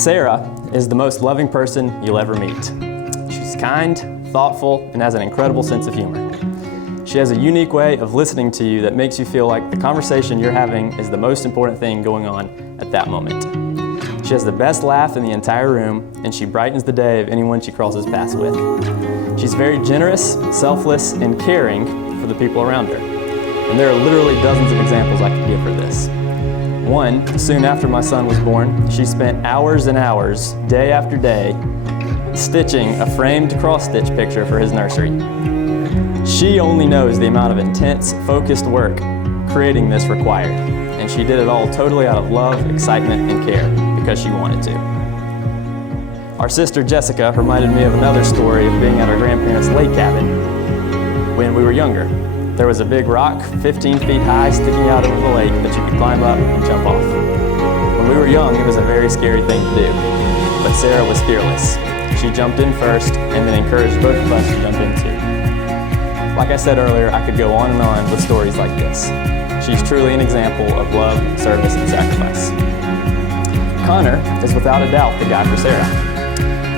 Sarah is the most loving person you'll ever meet. She's kind, thoughtful, and has an incredible sense of humor. She has a unique way of listening to you that makes you feel like the conversation you're having is the most important thing going on at that moment. She has the best laugh in the entire room, and she brightens the day of anyone she crosses paths with. She's very generous, selfless, and caring for the people around her. And there are literally dozens of examples I could give for this. One, soon after my son was born, she spent hours and hours, day after day, stitching a framed cross-stitch picture for his nursery. She only knows the amount of intense, focused work creating this required, and she did it all totally out of love, excitement, and care because she wanted to. Our sister Jessica reminded me of another story of being at our grandparents' lake cabin when we were younger. There was a big rock, 15 feet high, sticking out over the lake that you could climb up and jump off. When we were young, it was a very scary thing to do, but Sarah was fearless. She jumped in first and then encouraged both of us to jump in too. Like I said earlier, I could go on and on with stories like this. She's truly an example of love, service, and sacrifice. Connor is without a doubt the guy for Sarah.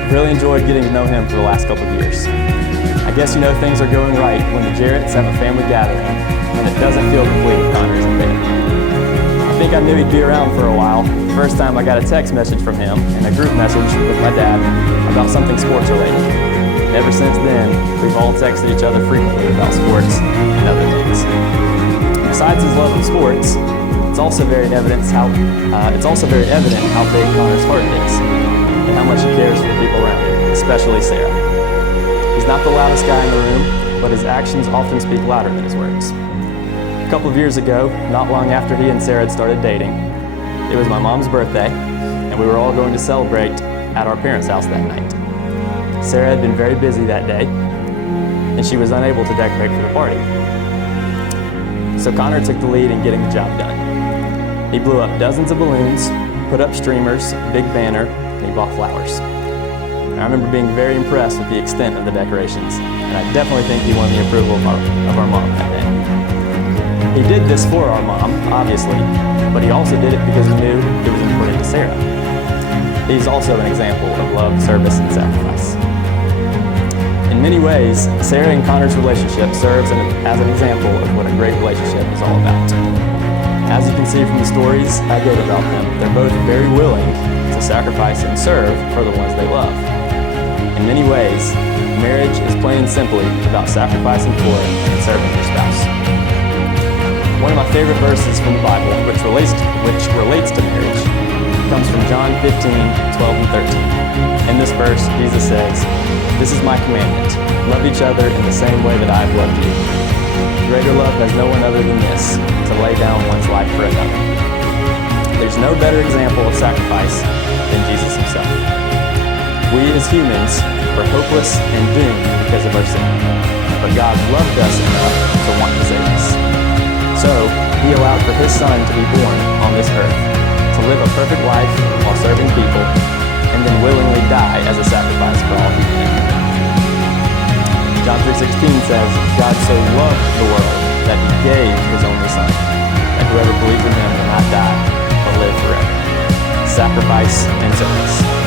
I've really enjoyed getting to know him for the last couple of years. I guess you know things are going right when the Jarretts have a family gathering, and it doesn't feel complete if Connor isn't there. I think I knew he'd be around for a while. The first time I got a text message from him and a group message with my dad about something sports related. Ever since then, we've all texted each other frequently about sports and other things. Besides his love of sports, it's also very evident how big Connor's heart is and how much he cares for the people around him, especially Sarah. He's not the loudest guy in the room, but his actions often speak louder than his words. A couple of years ago, not long after he and Sarah had started dating, it was my mom's birthday, and we were all going to celebrate at our parents' house that night. Sarah had been very busy that day, and she was unable to decorate for the party. So Connor took the lead in getting the job done. He blew up dozens of balloons, put up streamers, big banner, and he bought flowers. I remember being very impressed with the extent of the decorations, and I definitely think he won the approval of our mom that day. He did this for our mom, obviously, but he also did it because he knew it was important to Sarah. He's also an example of love, service, and sacrifice. In many ways, Sarah and Connor's relationship serves as an example of what a great relationship is all about. As you can see from the stories I gave about them, they're both very willing to sacrifice and serve for the ones they love. In many ways, marriage is plain and simply about sacrificing for and serving your spouse. One of my favorite verses from the Bible, which relates to marriage, comes from John 15:12 and 13. In this verse, Jesus says, "This is my commandment, love each other in the same way that I have loved you. Greater love has no one other than this, to lay down one's life for another." There's no better example of sacrifice than Jesus himself. We as humans were hopeless and doomed because of our sin, but God loved us enough to want to save us. So he allowed for his son to be born on this earth, to live a perfect life while serving people, and then willingly die as a sacrifice for all humanity. John 3:16 says, "God so loved the world that he gave his only son, that whoever believes in him will not die, but live forever." Sacrifice and service.